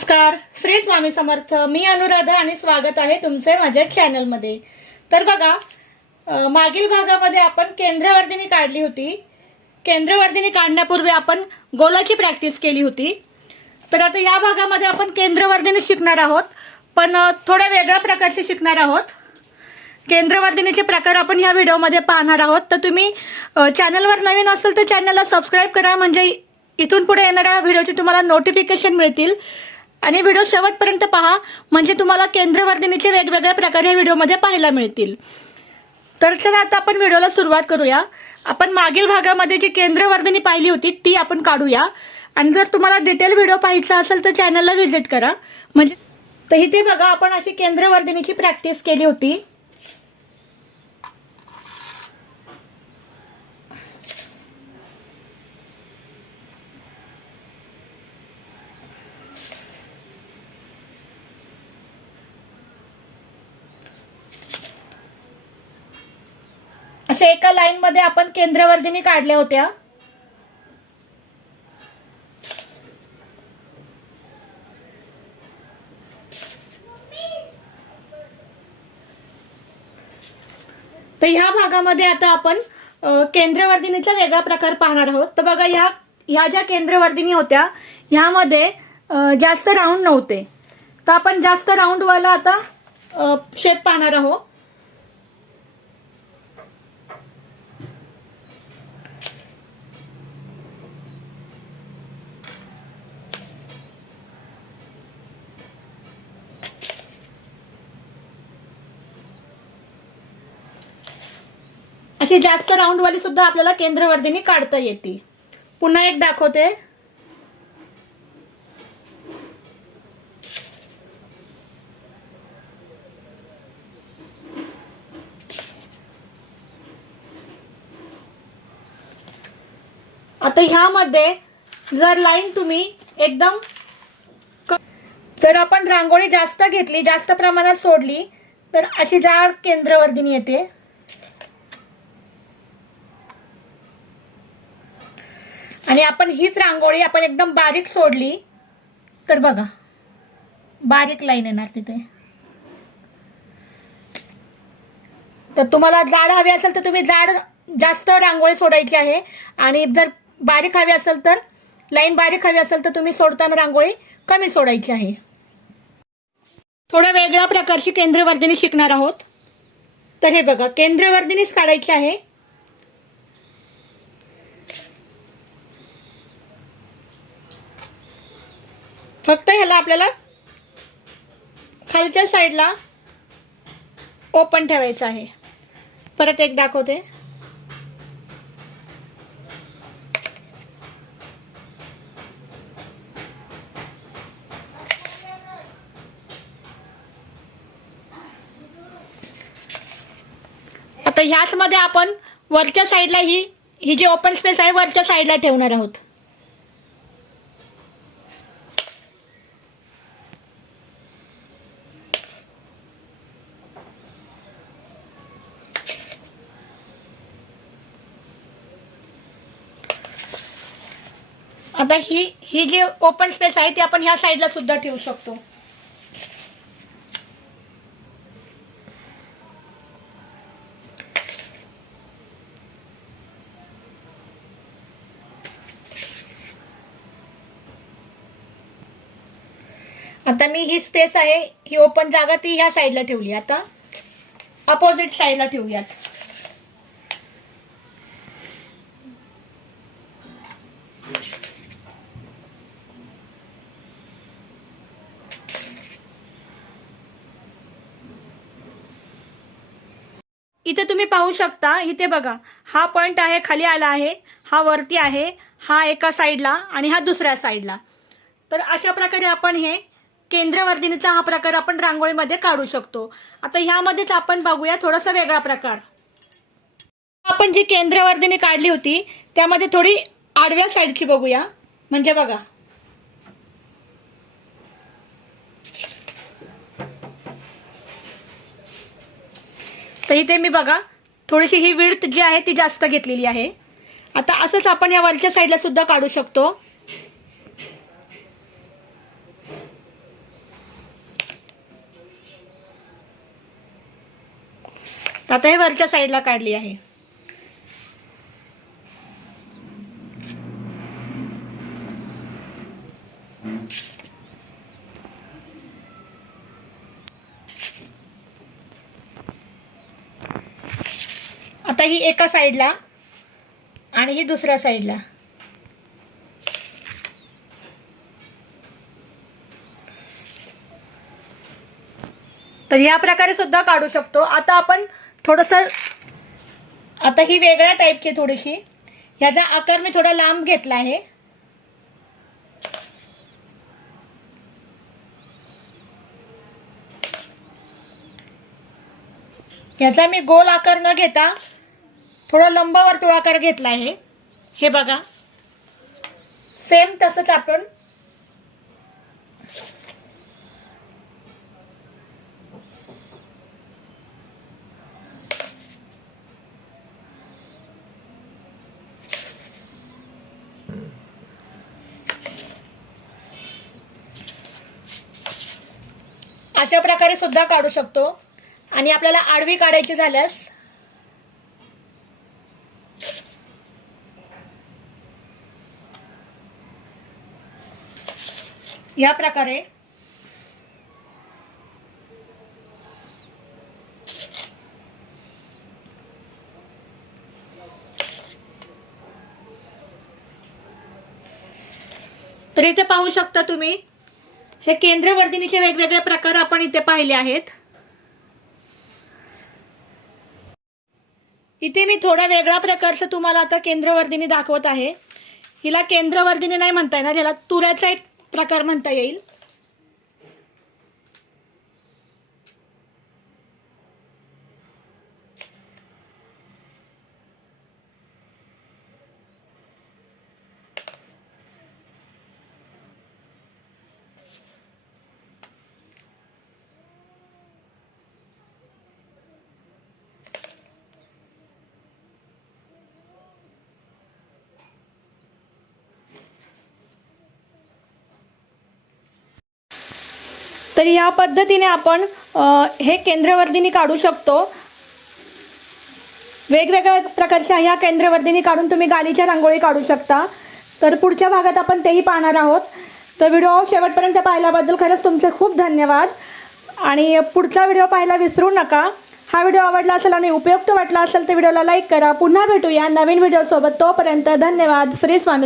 नमस्कार. श्री स्वामी समर्थ. मी अनुराधा आणि स्वागत आहे तुमचे माझ्या चॅनलमध्ये तर बघा मागील भागामध्ये आपण केंद्रवर्धिनी काढली होती. केंद्रवर्धिनी काढण्यापूर्वी आपण गोलाची प्रॅक्टिस केली होती. तर आता या भागामध्ये आपण केंद्रवर्धिनी शिकणार आहोत. पण थोड्या वेगळ्या प्रकारचे शिकणार आहोत. केंद्रवर्धिनीचे प्रकार आपण ह्या व्हिडिओमध्ये पाहणार आहोत. तर तुम्ही चॅनलवर नवीन असेल तर चॅनलला सबस्क्राईब करा. म्हणजे इथून पुढे येणाऱ्या व्हिडिओची तुम्हाला नोटिफिकेशन मिळतील. आणि व्हिडिओ शेवटपर्यंत पहा म्हणजे तुम्हाला केंद्रवर्धिनीचे वेगवेगळ्या प्रकार या व्हिडिओमध्ये पाहायला मिळतील. तर चला आता आपण व्हिडिओला सुरुवात करूया. आपण मागील भागामध्ये जी केंद्रवर्धिनी पाहिली होती ती आपण काढूया. आणि जर तुम्हाला डिटेल व्हिडिओ पाहायचा असेल तर चॅनलला व्हिजिट करा. म्हणजे तर इथे बघा आपण अशी केंद्रवर्धिनीची प्रॅक्टिस केली होती. अशा एका लाईन मध्ये आपण केंद्रवर्धिनी काढल्या होत्या. तर ह्या भागामध्ये आता आपण केंद्रवर्धिनीचा वेगळा प्रकार पाहणार आहोत. तर बघा ह्या ह्या ज्या केंद्रवर्धिनी होत्या ह्यामध्ये जास्त राऊंड नव्हते. तर आपण जास्त राऊंडवाला आता शेप पाहणार आहोत. अशी जास्त राऊंडवाली सुद्धा आपल्याला केंद्रवर्धिनी काढता येते. पुन्हा एक दाखवते. आता ह्यामध्ये जर लाईन तुम्ही एकदम जर आपण रांगोळी जास्त घेतली जास्त प्रमाणात सोडली तर अशी जाड केंद्रवर्धिनी येते. आणि आपण हीच रांगोळी आपण एकदम बारीक सोडली तर बघा. बारीक लाईन येणार तिथे. तर तुम्हाला जाड हवी असेल तर तुम्ही जाड जास्त रांगोळी सोडायची आहे. आणि जर बारीक हवी असेल तर लाईन बारीक हवी असेल तर तुम्ही सोडताना रांगोळी कमी सोडायची आहे. थोड्या वेगळ्या प्रकारची केंद्रवर्धिनी शिकणार आहोत. तर हे बघा केंद्रवर्धिनीच काढायची आहे. फक्त ह्याला आपल्याला खालच्या साईडला ओपन ठेवायचं आहे. परत एक दाखवते. आता ह्याचमध्ये आपण वरच्या साईडला ही ही जी ओपन स्पेस आहे वरच्या साईडला ठेवणार आहोत. आता ही ही जी ओपन स्पेस आहे ती आपण ह्या साईडला सुद्धा ठेवू शकतो. आता मी ही स्पेस आहे ही ओपन जागा ती ह्या साईडला ठेवली. आता अपोजिट साईडला ठेवूयात. इथे तुम्ही पाहू शकता इथे बघा हा पॉईंट आहे खाली आला आहे हा वरती आहे हा एका साईडला आणि हा दुसऱ्या साईडला तर अशा प्रकारे आपण हे केंद्रवर्धिनीचा हा प्रकार आपण रांगोळीमध्ये काढू शकतो. आता ह्यामध्येच आपण बघूया थोडासा वेगळा प्रकार. आपण जी केंद्रवर्धिनी काढली होती त्यामध्ये थोडी आडव्या साईडची बघूया. म्हणजे बघा. तर इथे मी बघा थोडीशी ही विडत जी आहे ती जास्त घेतलेली आहे. आता असंच आपण या वरच्या साईडला सुद्धा काढू शकतो. आता हे वरच्या साईडला काढली आहे. आता ही एका साईडला आणि ही दुसऱ्या साईडला. तर या प्रकारे सुद्धा काढू शकतो. आता आपण थोडंसं आता ही वेगळ्या टाईपची थोडीशी. ह्याचा आकार मी थोडा लांब घेतला आहे. याचा मी गोल आकार न घेता थोडा लंब आकार घेतला आहे. हे बघा. सेम तसंच आपण अशा प्रकारे सुद्धा काढू शकतो. आणि आपल्याला आडवी काढायची झाल्यास या प्रकारे तर इथे पाहू शकता तुम्ही हे केंद्रवर्धिनीचे वेगवेगळे प्रकार आपण इथे पाहिले आहेत. इथे मी थोडा वेगळा प्रकारचं तुम्हाला आता केंद्रवर्धिनी दाखवत आहे. हिला केंद्रवर्धिनी नाही म्हणता येणार ह्याला तुऱ्याचा एक प्रकार म्हणता येईल. तर या पद्धतीने आपण हे केंद्रवर्धिनी काढू शकतो. वेगवेगळ्या प्रकारच्या ह्या केंद्रवर्धिनी काढून तुम्ही गालीच्या रांगोळी काढू शकता. तर पुढच्या भागात आपण तेही पाहणार आहोत. तर व्हिडिओ शेवटपर्यंत पाहिल्याबद्दल खरंच तुमचे खूप धन्यवाद. आणि पुढचा व्हिडिओ पाहायला विसरू नका. हा व्हिडिओ आवडला असेल आणि उपयुक्त वाटला असेल तर व्हिडिओला लाईक करा. पुन्हा भेटूया नवीन व्हिडिओसोबत. तोपर्यंत धन्यवाद. श्री स्वामी